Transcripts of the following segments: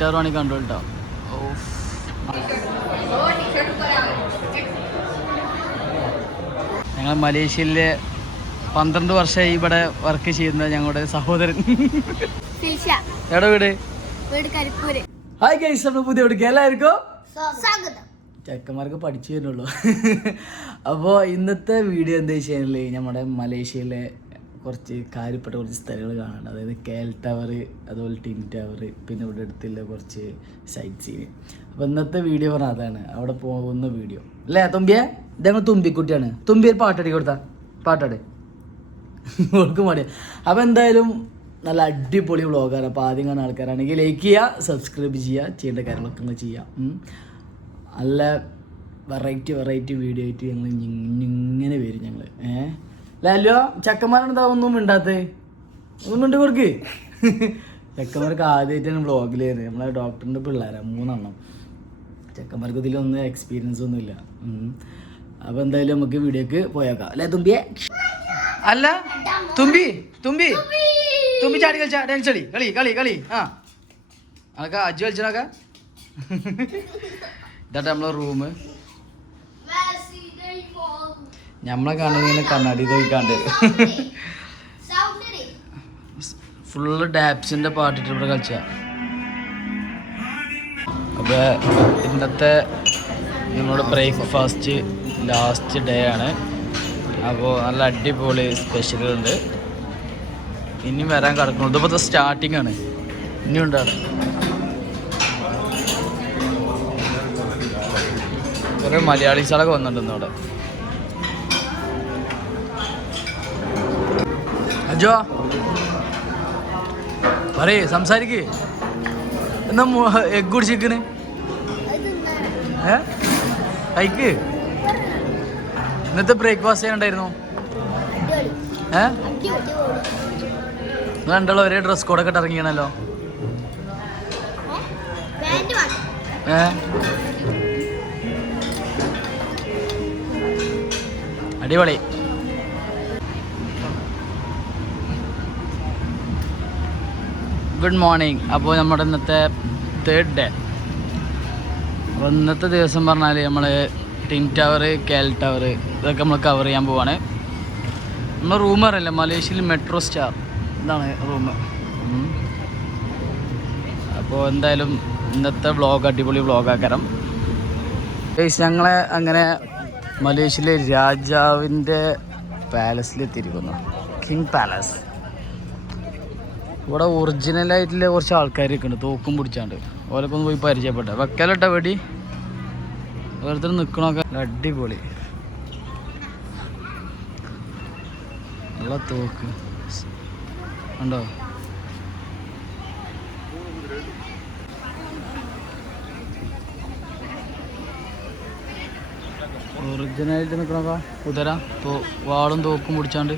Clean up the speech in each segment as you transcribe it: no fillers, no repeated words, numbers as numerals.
Tower വേണമെങ്കിൽ കണ്ടോട്ടോ. ഞങ്ങൾ മലേഷ്യയിലെ 12 വർഷമായി ഇവിടെ വർക്ക് ചെയ്യുന്ന ഞങ്ങളുടെ സഹോദരൻ. എവിടെ വീട്? ഹായ് ഗൈസ്, നമ്മൾ പുതിയ വീട്ടിലേക്ക് എല്ലാവർക്കും ചെക്കന്മാർക്ക് പഠിച്ചു തരുന്നുള്ളൂ. അപ്പോൾ ഇന്നത്തെ വീഡിയോ എന്താ വെച്ചാൽ നമ്മുടെ മലേഷ്യയിലെ കുറച്ച് കാര്യപ്പെട്ട കുറച്ച് സ്ഥലങ്ങൾ കാണാനുണ്ട്. അതായത് KL ടവർ, അതുപോലെ ടിൻ ടവർ, പിന്നെ ഇവിടെ അടുത്തുള്ള കുറച്ച് സൈറ്റ് സീൻ. അപ്പോൾ ഇന്നത്തെ വീഡിയോ പറഞ്ഞാൽ അതാണ്, അവിടെ പോകുന്ന വീഡിയോ അല്ലേ. തുമ്പിയെ ഇതങ്ങൾ തുമ്പിക്കുട്ടിയാണ്. തുമ്പി ഒരു പാട്ടടി കൊടുത്താ പാട്ടാട് ഓർക്ക് മടിയാ. അപ്പോൾ എന്തായാലും നല്ല അടിപൊളി വ്ളോഗാണ്. അപ്പോൾ ആദ്യം കാണുന്ന ആൾക്കാരാണെങ്കിൽ ലൈക്ക് ചെയ്യുക, സബ്സ്ക്രൈബ് ചെയ്യുക, ചെയ്യേണ്ട കാര്യങ്ങളൊക്കെ നിങ്ങൾ ചെയ്യാം. നല്ല വെറൈറ്റി വീഡിയോ ആയിട്ട് ഞങ്ങൾ ഇങ്ങനെ വരും ഞങ്ങൾ. ലാലോ ചക്കന്മാരെന്താ ഒന്നും മിണ്ടാത്തേ? ഒന്നും മിണ്ടി കൊടുക്ക്. ചെക്കന്മാർക്ക് ആദ്യമായിട്ടാണ് വ്ളോഗിലേത്. നമ്മളെ ഡോക്ടറിൻ്റെ പിള്ളേരാണ് 3 എണ്ണം. ചെക്കന്മാർക്ക് ഇതിലൊന്നും എക്സ്പീരിയൻസ് ഒന്നുമില്ല. അപ്പോൾ എന്തായാലും നമുക്ക് വീഡിയോക്ക് പോയേക്കാം അല്ലേ തുമ്പിയെ? അല്ല തുമ്പി തുമ്പി തുമ്പി ചാടി കളിച്ചാ ഡാൻസ് കളി കളി കളി കളി. ആ അതൊക്കെ അജ്ജു കളിച്ചതൊക്കെ. ഇതാട്ടെ നമ്മളെ റൂം. നമ്മളെ കാണുന്ന കണ്ണാടി നോക്കിക്കാണ്ട് ഫുള്ള് ഡാപ്സിൻ്റെ പാട്ടിട്ട് ഇവിടെ കളിച്ച. അപ്പോൾ ഇന്നത്തെ ഞങ്ങളുടെ ബ്രേക്ക്ഫാസ്റ്റ് ലാസ്റ്റ് ഡേ ആണ്. അപ്പോൾ നല്ല അടിപൊളി സ്പെഷ്യലുണ്ട്. ഇനിയും വരാൻ കിടക്കുന്നു. ഇതിപ്പോൾ സ്റ്റാർട്ടിങ് ആണ്, ഇനിയും ഉണ്ടാണ്. കുറേ മലയാളീസുകളൊക്കെ വന്നിട്ടുണ്ട് അവിടെ. അജോ പറയേ, സംസാരിക്ക്. എന്നാ എഗ് കുടിച്ചിരിക്കണ്? കഴിക്ക്. ഇന്നത്തെ ബ്രേക്ക്ഫാസ്റ്റ് ഉണ്ടായിരുന്നു. രണ്ടാളും ഒരേ ഡ്രസ് കോഡൊക്കെ ഇറങ്ങിയാണല്ലോ. അടിപൊളി. Good morning. അപ്പോൾ നമ്മുടെ ഇന്നത്തെ 3rd ഡേ. അപ്പോൾ ഇന്നത്തെ ദിവസം പറഞ്ഞാൽ നമ്മൾ ടിൻ ടവർ, KL ടവർ ഇതൊക്കെ നമ്മൾ കവർ ചെയ്യാൻ പോവാണ്. നമ്മൾ റൂം അറിയില്ല, മലേഷ്യയിൽ മെട്രോ സ്റ്റാർ ഇതാണ് റൂം. അപ്പോൾ എന്തായാലും ഇന്നത്തെ വ്ളോഗ് അടിപൊളി വ്ളോഗാക്കരം. ഞങ്ങളെ അങ്ങനെ മലേഷ്യയിലെ രാജാവിൻ്റെ പാലസിലെത്തിയിരിക്കുന്നു, കിങ് പാലസ്. ഇവിടെ ഒറിജിനലായിട്ടുള്ള കുറച്ച് ആൾക്കാരൊക്കെ ഉണ്ട്, തോക്കും പിടിച്ചാണ്ട്. ഓരൊക്കെ ഒന്ന് പോയി പരിചയപ്പെട്ട വെക്കലിട്ട വെടി ഓരോരുത്തർ നിൽക്കണമൊക്കെ അടിപൊളി. നല്ല തോക്ക് ഉണ്ടോ? ഒറിജിനലായിട്ട് നിൽക്കണൊക്കെ കുതിര വാളും തോക്കും പിടിച്ചാണ്ട്.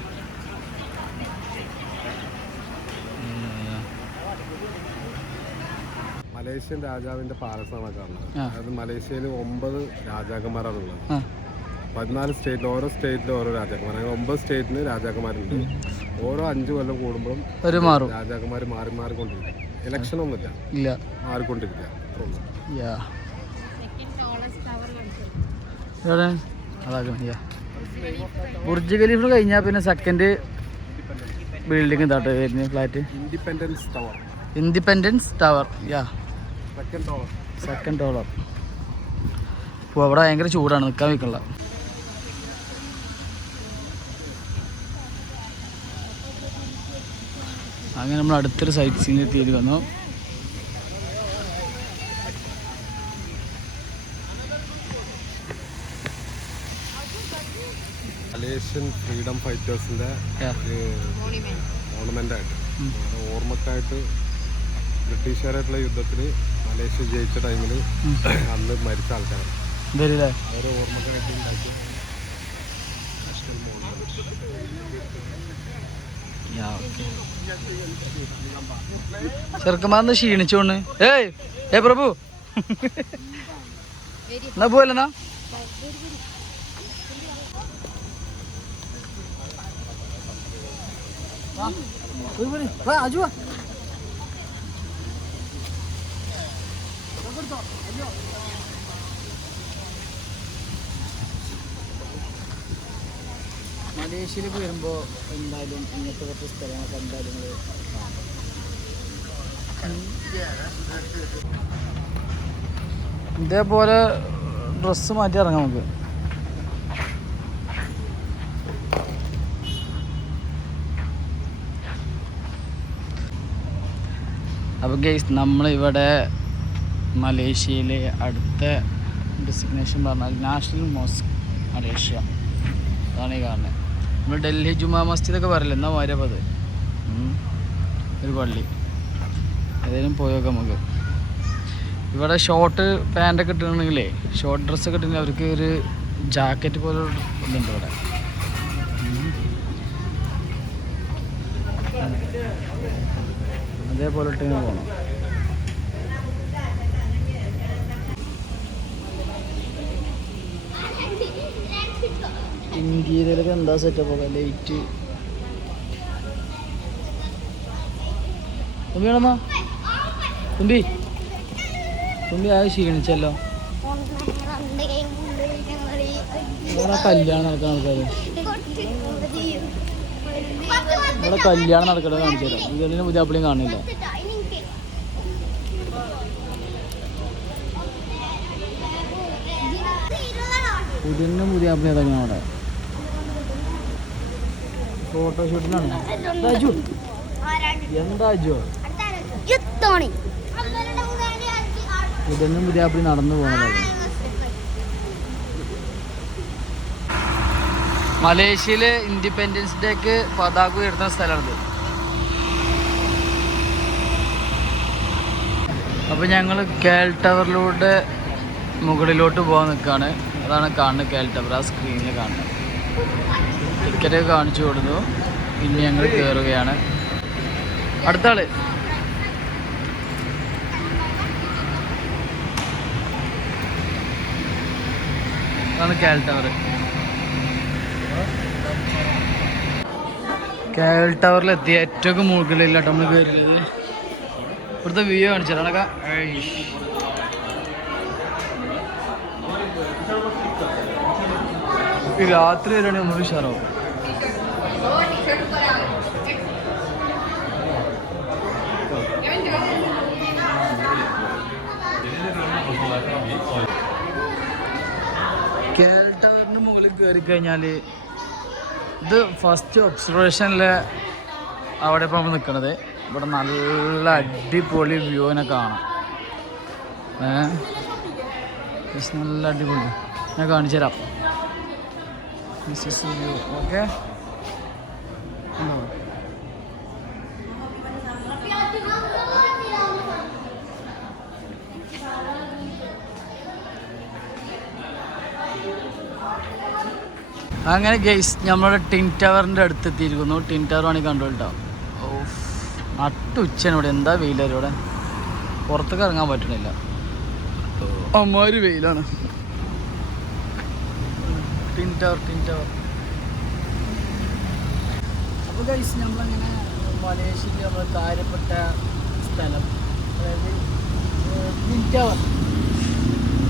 മലേഷ്യൻ രാജാവിന്റെ പാലസാണ് കാണുന്നത്. അതായത് മലേഷ്യയിൽ 9 രാജാക്കന്മാരാണ് ഉള്ളത്. 14 സ്റ്റേറ്റിൽ, ഓരോ സ്റ്റേറ്റിലും ഓരോ രാജാക്കന്മാർ. 9 സ്റ്റേറ്റിന് രാജാക്കന്മാരുണ്ട്. ഓരോ 5 കൊല്ലം കൂടുമ്പോഴും രാജാക്കന്മാർ മാറിക്കൊണ്ടിരിക്കും. ഇലക്ഷൻ ഒന്നുമില്ല, മാറിക്കൊണ്ടിരിക്കുക. ബുർജ് ഖലീഫ കഴിഞ്ഞാൽ പിന്നെ സെക്കൻഡ് ബിൽഡിംഗ് ഇതാട്ടോ വരുന്നത്, flat independence tower. Second tower. അപ്പോൾ അവിടെ ഭയങ്കര ചൂടാണ്, നിൽക്കാൻ വയ്ക്കണില്ല. അങ്ങനെ നമ്മൾ അടുത്തൊരു സൈറ്റ് സീൻ എത്തിയിട്ട് വന്നു. മലേഷ്യൻ ഫ്രീഡം ഫൈറ്റേഴ്സിന്റെ മോണമെന്റ് ആയിട്ട്, ഓർമ്മക്കായിട്ട് ബ്രിട്ടീഷുകാരായിട്ടുള്ള യുദ്ധത്തിൽ മലേഷ്യ ജയിച്ച ടൈമിൽ അന്ന് മരിച്ച ആൾക്കാരാണ്. അവരെ ഓർമ്മക്കായിട്ട് ഉണ്ടാക്കി നാഷണൽ മോണമെന്റ്. ചെറുക്കന്മാർന്ന് ക്ഷീണിച്ചോണ്ട് ഏ പ്രഭു എന്നാ പോവല്ലെന്നാ. മലേഷ്യയിലേക്ക് വരുമ്പോൾ എന്തായാലും ഇങ്ങനത്തെ കുറച്ച് സ്ഥലങ്ങളൊക്കെ എന്തായാലും നിങ്ങൾ ഇതേപോലെ ഡ്രസ്സ് മാറ്റി ഇറങ്ങാം നമുക്ക്. അപ്പോൾ ഗൈസ് നമ്മളിവിടെ മലേഷ്യയിലെ അടുത്ത ഡെസ്റ്റിനേഷൻ പറഞ്ഞാൽ നാഷണൽ മോസ്ക് മലേഷ്യ. അതാണ് ഈ കാണുന്നത്. നമ്മൾ ഡൽഹി ജുമാ മസ്ജിദൊക്കെ പറയില്ല, എന്നാൽ വരപ്പത് ഒരു പള്ളി. ഏതെങ്കിലും പോയൊക്കെ നമുക്ക്. ഇവിടെ ഷോർട്ട് പാൻറ്റൊക്കെ ഇട്ടിട്ടുണ്ടെങ്കിലേ, ഷോർട്ട് ഡ്രസ്സൊക്കെ ഇട്ടിട്ടുണ്ടെങ്കിൽ അവർക്ക് ഒരു ജാക്കറ്റ് പോലെ ഇതുണ്ട് ഇവിടെ. അതേപോലെ ഇട്ടിങ്ങനെ പോകണം. ഇന്ത്യയിലൊക്കെ എന്താ സെറ്റപ്പ് ഒക്കെ ലൈറ്റ്. തുമ്പിയാണെന്നാ തുമ്പി തുമ്പി ആകെ ക്ഷീണിച്ചല്ലോ. ഇവിടെ കല്യാണം നടക്കുന്ന ആൾക്കാർ, ഇവിടെ കല്യാണം നടക്കുന്നത് കാണിച്ചു തരാം. ഇതിന് പുതിയ അപ്പളിയും കാണില്ല. പുതിയനും പുതിയ അപ്പളി ഏതാ അവിടെ ഫോട്ടോഷൂട്ടിനാണ്. രാജു എന്താ രാജു പുതിയനും പുതിയ അപ്പളി നടന്നു പോകണത്. മലേഷ്യയിലെ ഇൻഡിപെൻഡൻസ് ഡേക്ക് പതാക ഉയർത്തുന്ന സ്ഥലമാണിത്. അപ്പോൾ ഞങ്ങൾ കേൽ ടവറിലൂടെ മുകളിലോട്ട് പോകാൻ നിൽക്കുകയാണ്. അതാണ് കാണുന്നത് കേൽ ടവർ, ആ സ്ക്രീനിൽ കാണുന്നത്. ടിക്കറ്റ് കാണിച്ചു കൊടുത്തു. പിന്നെ ഞങ്ങൾ കയറുകയാണ്. അടുത്ത ആള് അതാണ് കേൽ ടവർ. കേൽ ടവറിലെത്തി ഏറ്റവും മുകളിലാട്ടോ നമ്മൾ കയറിയത്. ഇവിടുത്തെ വ്യൂ കാണിച്ചു തരാണൊക്കെ. രാത്രി വരെയാണെങ്കിൽ ഒന്നും ഉഷാറാവും. കേൽ ടവറിന് മുകളിൽ കയറി കഴിഞ്ഞാൽ ഇത് ഫസ്റ്റ് ഒബ്സർവേഷനിലെ അവിടെ ഇപ്പോൾ നമ്മൾ നിൽക്കണത്. ഇവിടെ നല്ല അടിപൊളി വ്യൂവിനെ കാണാം. നല്ല അടിപൊളി ഞാൻ കാണിച്ചു തരാം. View okay. അങ്ങനെ ഗൈസ് നമ്മളുടെ ടിൻ ടവറിൻ്റെ അടുത്ത് എത്തിയിരിക്കുന്നു. ടിൻ ടവറാണ് കണ്ടുകൊണ്ടാവും. ഓ നട്ടുച്ചയാണ് ഇവിടെ. എന്താ വെയിലാണ് ഇവിടെ, പുറത്തേക്ക് ഇറങ്ങാൻ പറ്റണില്ല. അമ്മാതിരി വെയിലാണ്. ടിൻ ടവർ അപ്പോൾ ഗൈസ് നമ്മളങ്ങനെ മലേഷ്യയിൽ നമ്മൾ കാര്യപ്പെട്ട സ്ഥലം, അതായത് ടിൻ ടവർ,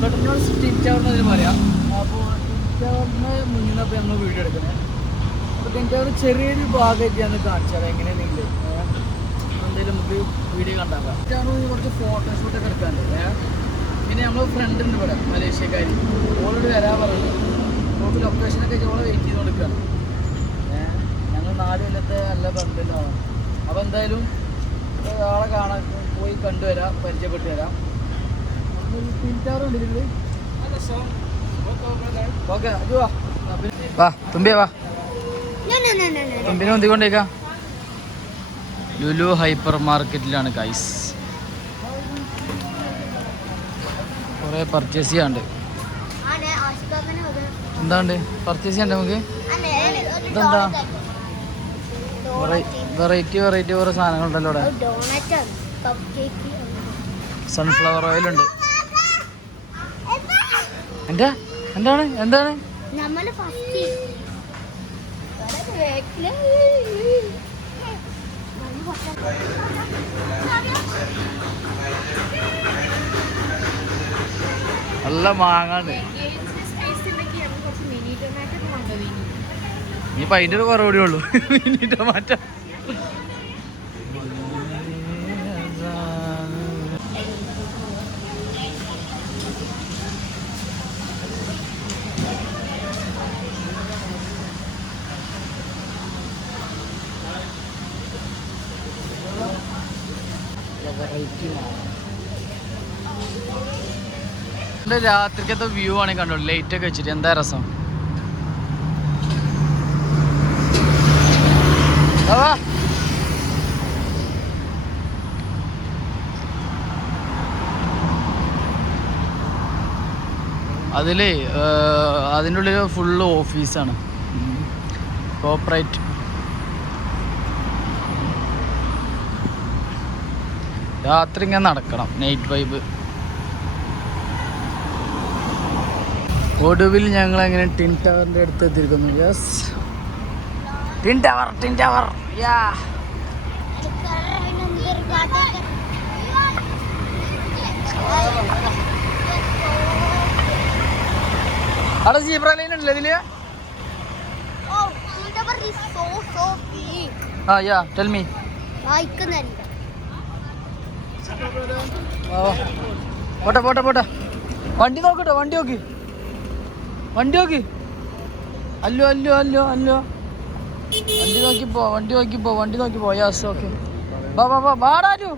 പെട്ടെന്ന് ടിൻ ടവർ എന്നതിന് പറയാം. അപ്പോൾ ടവറിന് മുന്നിൽ നിന്നപ്പോൾ നമ്മൾ വീഡിയോ എടുക്കുന്നത്. അപ്പോൾ ടിൻ ടവർ ചെറിയൊരു ഭാഗമായിട്ട് ഞാൻ കാണിച്ചാൽ എങ്ങനെയാണെങ്കിൽ എന്തായാലും നമുക്ക് വീഡിയോ കണ്ടാക്കാം. ടവറിൽ കുറച്ച് ഫോട്ടോഷൂട്ടൊക്കെ എടുക്കാനുണ്ട്. പിന്നെ നമ്മൾ ഫ്രണ്ട് ഉണ്ട് ഇവിടെ, മലേഷ്യക്കാരി. ഓളോട് വരാൻ പറയുന്നത്. നമുക്ക് ലൊക്കേഷനൊക്കെ ഓളെ വെയിറ്റ് ചെയ്ത് കൊടുക്കുകയാണ്. ഞങ്ങൾ 4 കൊല്ലത്തെ നല്ല ബന്ധമാണ്. അപ്പോൾ എന്തായാലും ആളെ കാണാൻ പോയി കണ്ടുവരാം, പരിചയപ്പെട്ട് വരാം. ടിൻ ടവർ ഉണ്ട് ഇതിൽ. ഓക്കെ വാ തുമ്പിയ വാ, തുമ്പിനെ ഒന്തിക്കൊണ്ടേക്കാം. ലുലു ഹൈപ്പർ മാർക്കറ്റിലാണ് ഗൈസ്. കുറേ പർച്ചേസ് ചെയ്യാണ്ട്. എന്താണ്ട് പർച്ചേസ് ചെയ്യണ്ടേ നമുക്ക്? ഇതെന്താ വെറൈറ്റി ഓരോ സാധനങ്ങളുണ്ടല്ലോ ഇവിടെ. സൺഫ്ലവർ ഓയിലുണ്ട്. എന്താണ് നല്ല മാങ്ങാണ്ട്. ഇനിയിപ്പോൾ അതിൻ്റെ ഒരു കുറവുകൂടി ഉള്ളൂ. Mini tomato. രാത്രിക്കത്തെ വ്യൂ ആണ് കണ്ടോളൂ. ലൈറ്റ് ഒക്കെ വെച്ചിട്ട് എന്താ രസം. അതില് അതിൻ്റെ ഉള്ളിൽ ഫുള്ള് ഓഫീസാണ്, കോർപ്പറേറ്റ്. രാത്രി ഇങ്ങനെ നടക്കണം, നൈറ്റ് വൈബ്. ഒടുവിൽ ഞങ്ങൾ അങ്ങനെ ടിൻ ടവറിൻ്റെ അടുത്ത് എത്തിയിരിക്കുന്നു. Yes, tin tower, tin tower. Yeah, അവിടെ സീബ്ര ലൈൻ ഉണ്ടല്ലേ ഇതില്? ആ യാ, ടെൽ മീ. പോട്ടെ പോട്ടെ പോട്ടെ. വണ്ടി നോക്കട്ടെ, വണ്ടി നോക്ക്, വണ്ടി നോക്ക്. അല്ലോ അല്ലോ അല്ലോ അല്ലോ, വണ്ടി നോക്കിപ്പോ, വണ്ടി നോക്കിപ്പോ, വണ്ടി നോക്കിപ്പോ. യാസ്, ഓക്കെ. വാ വാ വാ, വാടാലു.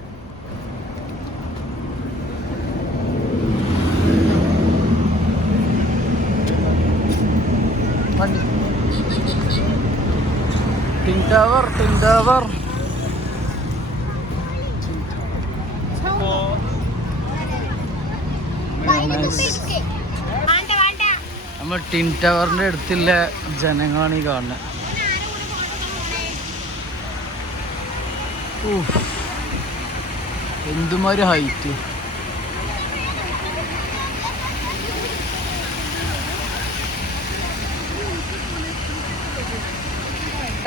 വണ്ടി. Tin tower, tin tower. നമ്മൾ ടിൻ ടവറിൻ്റെ അടുത്തുള്ള ജനങ്ങളാണ് ഈ കാണുന്നത്. എന്തുമാതിരി ഹൈറ്റ്.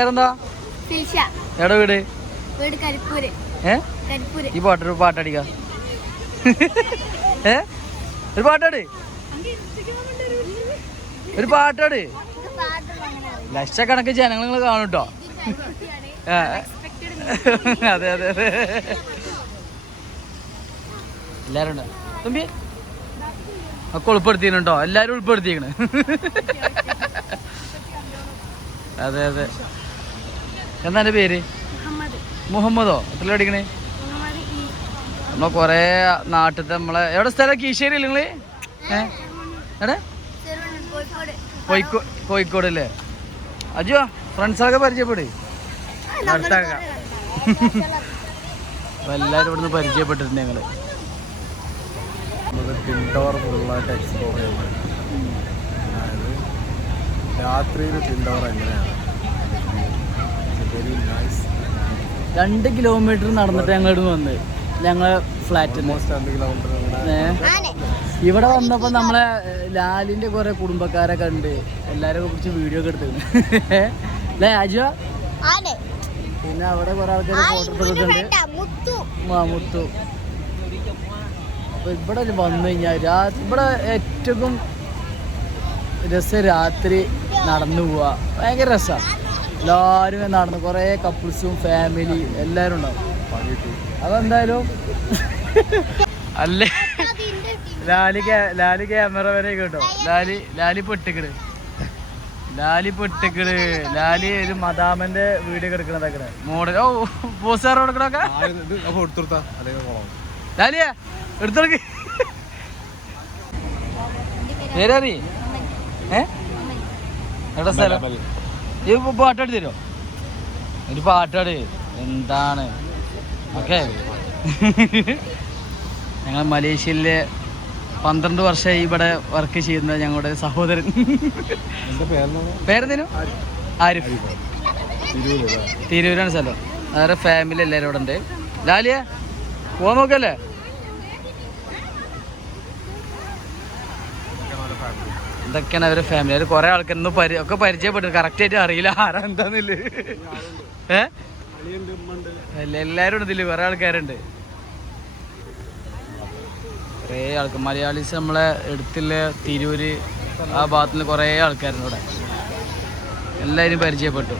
എന്താ എവിടെ വീട്? ഈ പാട്ടൊരു പാട്ടടിക്ക. ഒരു പാട്ടാട്, ഒരു പാട്ടാട്. ലക്ഷക്കണക്ക് ജനങ്ങൾ നിങ്ങൾ കാണും കേട്ടോ. അതെ അതെ അതെ, എല്ലാരും ഉണ്ട്. തുമ്പി ഒക്കെ ഉൾപ്പെടുത്തിട്ടോ, എല്ലാരും ഉൾപ്പെടുത്തിക്കണ്. അതെ അതെ. എന്താ എൻ്റെ പേര്? മുഹമ്മദോ? എത്ര പഠിക്കണേ? നമ്മളെ കൊറേ നാട്ടിലത്തെ നമ്മളെ എവിടെ സ്ഥലം? കീശ്ശേരി അല്ലേ നിങ്ങള്? എവിടെ? കോഴിക്കോട് അല്ലേ? അജോ, ഫ്രണ്ട്സൊക്കെ പരിചയപ്പെട്. അടുത്താക്കാം. എല്ലാവരും ഇവിടുന്ന് പരിചയപ്പെട്ടിട്ടുണ്ട് ഞങ്ങള്. ടിൻ ടവർ ഫുള്ളായിട്ട് എക്സ്പ്ലോർ ചെയ്യുന്നത്. അതായത് രാത്രിയിൽ ടിൻ ടവർ എങ്ങനെയാണ്? 2 കിലോമീറ്റർ നടന്നിട്ട് ഞങ്ങളിവിടെ വന്നത്, ഞങ്ങളെ ഫ്ലാറ്റിൽ. 2 കിലോമീറ്റർ. ഇവിടെ വന്നപ്പോൾ നമ്മളെ ലാലിൻ്റെ കുറേ കുടുംബക്കാരൊക്കെ ഉണ്ട്. എല്ലാവരും കുറിച്ച് വീഡിയോ ഒക്കെ എടുത്തിരുന്നു അല്ലേ ആജുവ? പിന്നെ അവിടെ കുറെ ആൾക്കാർ ഫോട്ടോ എടുക്കുന്നുണ്ട്. മുത്തു. അപ്പൊ ഇവിടെ വന്നു കഴിഞ്ഞാൽ ഇവിടെ ഏറ്റവും രസം രാത്രി നടന്നു പോവാ. ഭയങ്കര രസമാണ്. എല്ലാവരും നടന്നു, കുറേ കപ്പിൾസും ഫാമിലി എല്ലാവരും ഉണ്ടാവും. അതെന്തായാലും അല്ലേ, ലാലി ക്യാമറ വരെ കേട്ടോ. ലാലി പൊട്ടിക്കണ്, ലാലി ഒരു മദാമന്റെ വീഡിയോ എടുക്കണതൊക്കെ മോഡൽ. ഓ, പോസാറ് കൊടുക്കണൊക്കെ ലാലിയ എടുത്തോക്ക്. പേരറി എവിടെ സ്ഥലം? ഈ പാട്ടാടി തരുമോ? ഒരു പാട്ടാട്. എന്താണ്? ഓക്കെ. ഞങ്ങൾ മലേഷ്യയിലെ 12 വർഷമായി ഇവിടെ വർക്ക് ചെയ്യുന്ന ഞങ്ങളുടെ സഹോദരൻ. പേരെന്തേനു? ആരിഫ്. തിരൂരാണ് സ്ഥലം. അവരുടെ ഫാമിലി എല്ലാവരും ഇവിടെ ഉണ്ട്. ലാലിയ പോവാൻ നോക്കല്ലേ? ഇതൊക്കെയാണ് അവരുടെ ഫാമിലി. അവർ കുറെ ആൾക്കാരൊന്നും ഒക്കെ പരിചയപ്പെട്ടു. കറക്റ്റായിട്ട് അറിയില്ല ആരാ എന്താന്നില്ല. എല്ലാരും ഉണ്ട് ഇതില്, കുറെ ആൾക്കാരുണ്ട്. കുറേ ആൾക്കാർ മലയാളീസ് നമ്മളെ എടുത്തുള്ള തിരൂര് ആ ഭാഗത്തു നിന്ന് കുറേ ആൾക്കാരുണ്ട് ഇവിടെ. എല്ലാവരും പരിചയപ്പെട്ടു.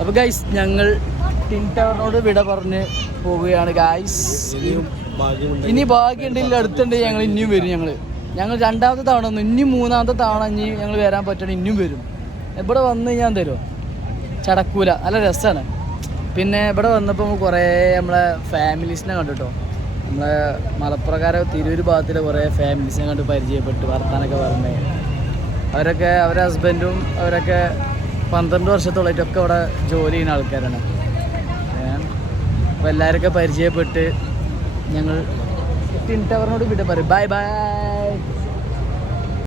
അപ്പോൾ ഗൈസ് ഞങ്ങൾ ടിൻ ടവറിനോട് വിട പറഞ്ഞ് പോവുകയാണ് ഗൈസ്. ഇനി ഭാഗ്യമുണ്ടെങ്കിൽ അടുത്തുണ്ടെങ്കിൽ ഞങ്ങൾ ഇനിയും വരും. ഞങ്ങൾ രണ്ടാമത്തെ തവണ വന്നു, ഇനിയും മൂന്നാമത്തെ തവണ ഇനി ഞങ്ങൾ വരാൻ പറ്റണം, ഇനിയും വരും. ഇവിടെ വന്ന് ഞാൻ തരുമോ, ചടക്കൂല, നല്ല രസമാണ്. പിന്നെ ഇവിടെ വന്നപ്പോൾ കുറേ നമ്മളെ ഫാമിലീസിനെ കണ്ടിട്ടോ. നമ്മളെ മലപ്പുറക്കാരെ തിരൂർ ഭാഗത്തിലെ കുറേ ഫാമിലീസിനെ കണ്ട് പരിചയപ്പെട്ടു, വർത്താനൊക്കെ പറഞ്ഞ്. അവരൊക്കെ അവരുടെ ഹസ്ബൻഡും അവരൊക്കെ 12 വർഷത്തോളമായിട്ടൊക്കെ അവിടെ ജോലി ചെയ്യുന്ന ആൾക്കാരാണ്. അപ്പോൾ എല്ലാവരൊക്കെ പരിചയപ്പെട്ട് ഞങ്ങൾ ടിൻ ടവറിനോട് വിട പറയും. Bye bye.